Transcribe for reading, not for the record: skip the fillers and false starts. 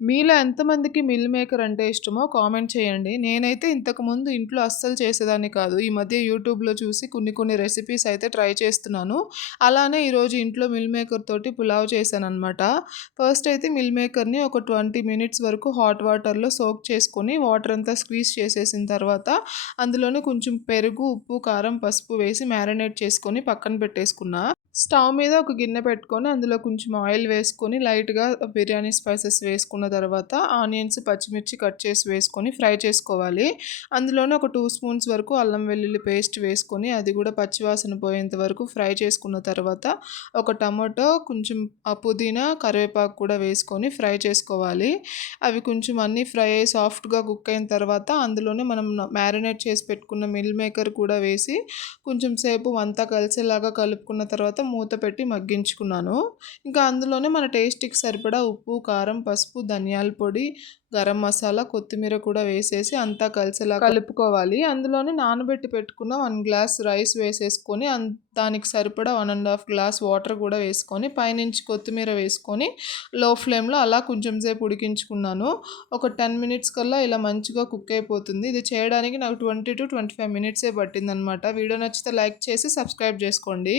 మీలో ఎంతమందికి meal maker అంటే ఇష్టమో కామెంట్ చేయండి. నేనైతే ఇంతకుముందు ఇంట్లో అస్సలు చేసేదాన్ని కాదు. ఈ మధ్య యూట్యూబ్‌లో చూసి కొన్ని రెసిపీస్ అయితే ట్రై చేస్తున్నాను. అలానే ఈరోజు ఇంట్లో మిల్ మేకర్ తోటి పులావ్ చేశాననమాట. ఫస్ట్ అయితే మిల్ మేకర్‌ని ఒక 20 మినిట్స్ వరకు హాట్ వాటర్‌లో సోక్ చేసుకొని వాటర్ అంతా స్క్వీజ్ చేసేసిన తర్వాత అందులోనే కొంచెం పెరుగు, ఉప్పు, కారం, పసుపు వేసి మ్యారినేట్ చేసుకొని పక్కన పెట్టేసుకున్నా. స్టవ్ మీద ఒక గిన్నె పెట్టుకొని అందులో కొంచెం ఆయిల్ వేసుకొని లైట్‌గా బిర్యానీ స్పైసెస్ వేసుకున్న తర్వాత ఆనియన్స్, పచ్చిమిర్చి కట్ చేసి వేసుకొని ఫ్రై చేసుకోవాలి. అందులోనే ఒక 2 స్పూన్స్ వరకు అల్లం వెల్లుల్లి పేస్ట్ వేసుకొని అది కూడా పచ్చివాసన పోయేంత వరకు ఫ్రై చేసుకున్న తర్వాత ఒక టమాటో, కొంచెం పుదీనా, కరివేపాకు కూడా వేసుకొని ఫ్రై చేసుకోవాలి. అవి కొంచెం అన్నీ ఫ్రై అయ్యి సాఫ్ట్‌గా కుక్ అయిన తర్వాత అందులోనే మనం మ్యారినేట్ చేసి పెట్టుకున్న మిల్ మేకర్ కూడా వేసి కొంచెం సేపు అంతా కలిసేలాగా కలుపుకున్న తర్వాత మూత పెట్టి మగ్గించుకున్నాను. ఇంకా అందులోనే మన టేస్ట్‌కి సరిపడా ఉప్పు, కారం, పసుపు, ధనియాల పొడి, గరం మసాలా, కొత్తిమీర కూడా వేసేసి అంతా కలిసేలా కలుపుకోవాలి. అందులోనే నానబెట్టి పెట్టుకున్న 1 గ్లాస్ రైస్ వేసేసుకొని దానికి సరిపడా 1 ½ గ్లాస్ వాటర్ కూడా వేసుకొని పైనుంచి కొత్తిమీర వేసుకొని లో ఫ్లేమ్‌లో అలా కొంచెం సేపు ఉడికించుకున్నాను. ఒక 10 మినిట్స్ కల్లా ఇలా మంచిగా కుక్ అయిపోతుంది. ఇది చేయడానికి నాకు 20-25 మినిట్సే పట్టిందనమాట. వీడియో నచ్చితే లైక్ చేసి సబ్స్క్రైబ్ చేసుకోండి.